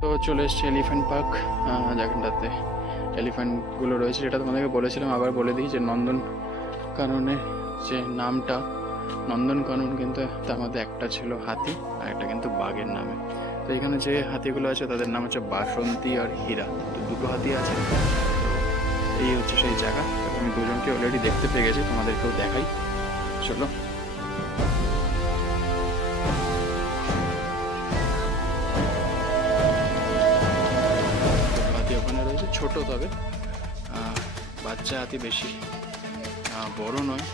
তো চলে এসছে এলিফ্যান্ট পার্ক, যেখানটাতে এলিফ্যান্টগুলো রয়েছে। যেটা তোমাদেরকে বলেছিলাম, আবার বলে দিই যে নন্দনকাননের যে নামটা নন্দনকানন, কিন্তু তার মধ্যে একটা ছিল হাতি আর একটা কিন্তু বাঘের নামে। তো এখানে যে হাতিগুলো আছে তাদের নাম হচ্ছে বাসন্তী আর হীরা, তো দুটো হাতি আছে। তো এই হচ্ছে সেই জায়গা। আমি দুজনকে অলরেডি দেখতে পেয়ে গেছি, তোমাদেরকেও দেখাই, চলো। হাতি ওখানে রয়েছে, ছোট তবে বাচ্চা হাতি, বেশি বড় নয়,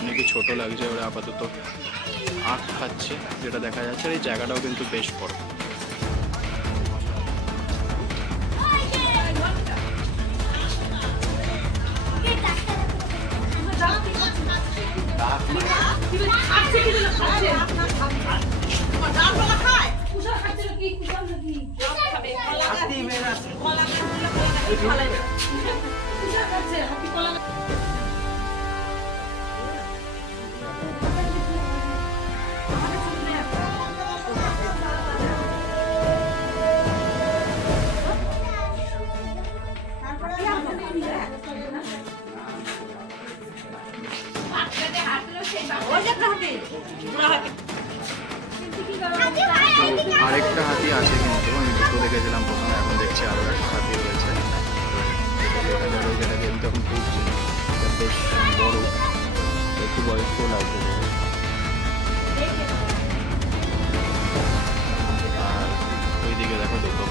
অনেকে ছোট লাগছে। ওরা আপাতত আখ খাচ্ছে যেটা দেখা যাচ্ছে। আর এই জায়গাটাও কিন্তু বেশ বড়। আরেকটা হাতি আছে, কিন্তু আমি দুটো দেখেছিলাম প্রথমে, এখন দেখছি আরো একটা হাতি রয়েছে এখানে রয়েছে। এটা কিন্তু এখন ঘুরছে, বেশ বড়, একটু বয়স্ক লাগছে। আর ওইদিকে দেখো দুটো।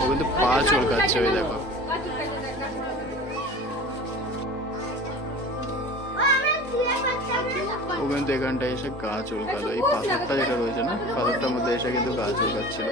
ও কিন্তু পা চলকাচ্ছে, ওই দেখো। ও কিন্তু এখানটায় এসে গা চুলকালো, এই পাথরটা যেটা রয়েছে না, পাথরটার মধ্যে এসে কিন্তু গা চুলকাচ্ছিল।